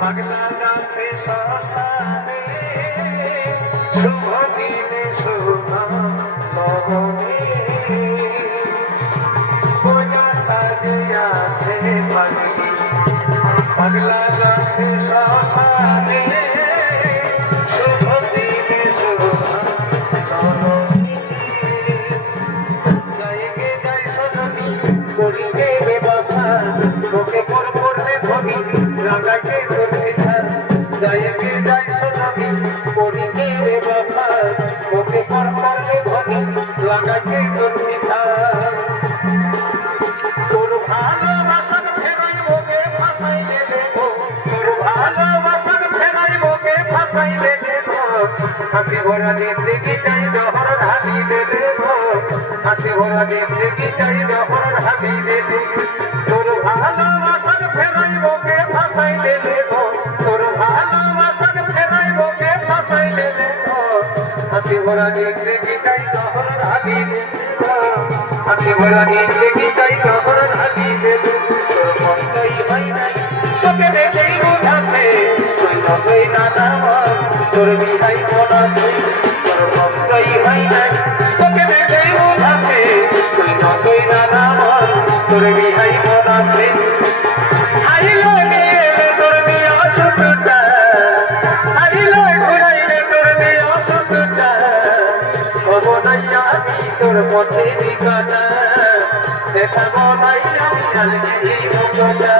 পাগলা গাছে শ্মশানে শুভ দিনে শুভ লবণে পূজা সাজিয়াছে পাগলা গাছে শ্মশানে শুভ দিনে শুভ লবণে জয়কে জয় সজনী করিবে বেবফা তোকে করলে ধনী লাগাইকে জয়কে জয় সজনী করিকে বেবফা তোকে করলে ধনী লাগাইকে তোর সিধা তোর ভালোবাসার ফেরাই মোকে ফাঁসাইলে দেবো তোর ভালোবাসার ফেরাই মোকে ফাঁসাইলে দেবো হাসি ভরা জিন্দগি চাই জহর ঢালি দেবো হাসি ভরা জিন্দগি চাই জহর ঢালি দেবো তোর ভালোবাসার ফেরাই মোকে ফাঁসাইলে দেবো তোর ভালোবাসার ফেরাই মোকে ফাঁসাইলে দেবো হাসি ভরা জিন্দগি চাই জহর ঢালি দেবো হাসি ভরা জিন্দগি চাই জহর ঢালি দেবো তোর কষ্টই হয় নাই তোকে দেখেই বোঝাচ্ছে তুই নতই নানা তোর বিহাই মনা তুই তোর কষ্টই হয় নাই তোকে দেখেই বোঝাচ্ছে তুই নতই নানা তোর বিহাই মনা তুই হারিলো নিয়ে তোর দিয়া সুন্দরটা হারিলো ঘুরাইলে তোর দিয়া সুন্দরটা হবো নাই আমি তোর পথে দিকাটা দেখাবো নাই আমি কালকে এই মুখটা